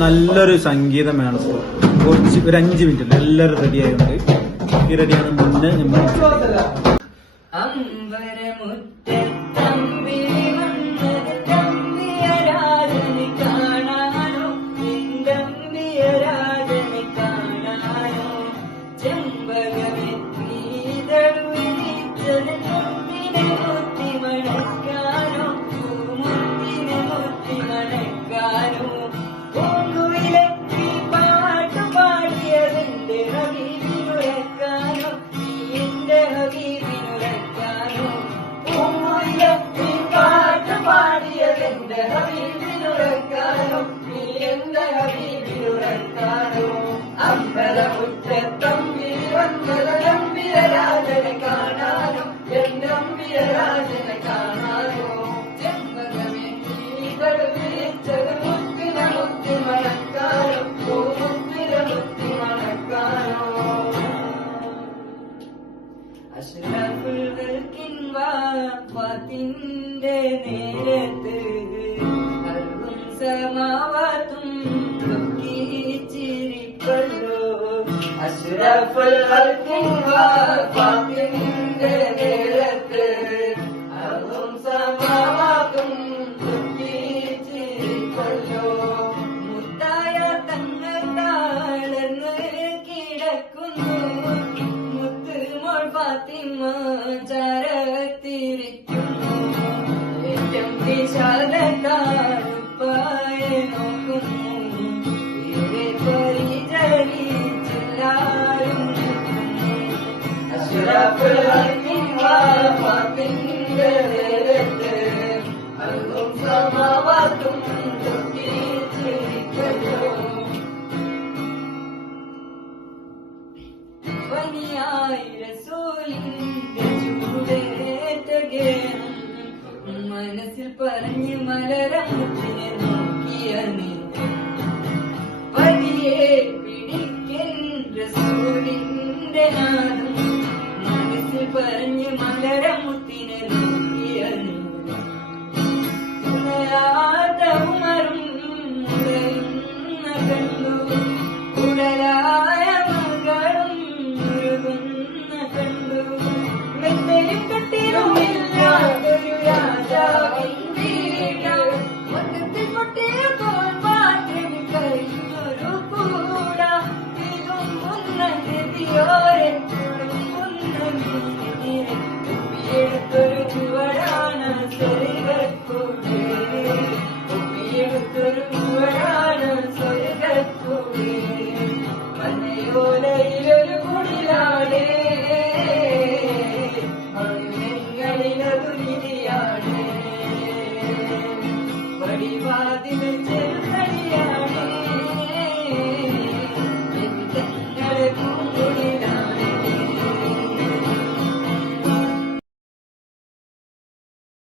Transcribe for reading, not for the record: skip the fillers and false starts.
നല്ലൊരു സംഗീതം വേണം. കുറച്ച് ഒരു 5 മിനിറ്റ് എല്ലാവരും റെഡി ആയതുകൊണ്ട് ഈ റെഡിയാണ് മുന്നേ നമ്മൾ രാജനെ കാണാനോ രാജനെ കാണാനോ ചെമ്പകമേ മുത്തിന മുത്തി മണക്കാനോ മുത്തിന മുത്തി മണക്കാനോ അഷ്റഫുൽ ഖൽഖിൻ വഫാത്തിന്റെ നേരത്ത് അർളും സമാവാതും ദുഃഖിച്ചിരിപ്പല്ലോ. അഷ്റഫുൽ ഖൽഖിൻ വഫാത്തിന്റെ നേരത്ത് അർളും സമാവാതും ദുഃഖിച്ചിരിപ്പല്ലോ. മുത്തായ തങ്ങൾ താഴ്ന്ന് കിടക്കുന്നു, ഫാത്തിമ ചരത്തിരിക്കുന്നു. ഏറ്റം വിശാലതാരുപ്പായ നോക്കുന്നു, ഇവരെ പരിചരിച്ചെല്ലാരും അഷ്റഫുൽ ഖൽഖിൻ വഫാത്തിന്റെ നേരത്ത് അർളും സമാവാതും ദുഃഖിച്ചിരിക്കുന്നു. പനിയായി റസൂലിന്റെ ചൂടേറ്റകേണം മനസ്സിൽ പറഞ്ഞ് മലരമുത്തിനെ നോക്കിയ നിന്നെ പതിയെ പിടിക്കൻ റസൂലിന്റെ നാദം മനസ്സിൽ പറഞ്ഞ് മലരമുത്തിനെ നോക്കിയ നിന്നെ ഉണരാതമരും ഉടയുന്ന കണ്ടു ഉടലായ മകളും മുരുകുന്ന കണ്ടു മെത്തലും കട്ടിലുമില്ലാതൊരു രാജാവിൻ വീട് മൊത്തത്തിൽ പൊട്ടിയ കോൽപാത്രം കഴിഞ്ഞൊരു കൂട ഇതും ഒപ്പിയെടുത്തൊരു ചുവടാണ് സ്വർഗക്കൂട് ഒപ്പിയെടുത്തൊരു ചുവടാണ് സ്വർഗക്കൂട് മലയോലയിലൊരു കുടിലാടേ അവിടങ്ങളിലതു നിധിയാണ് വടിവാതിൽ ചെറുതടിയാണ് പൂങ്കുടി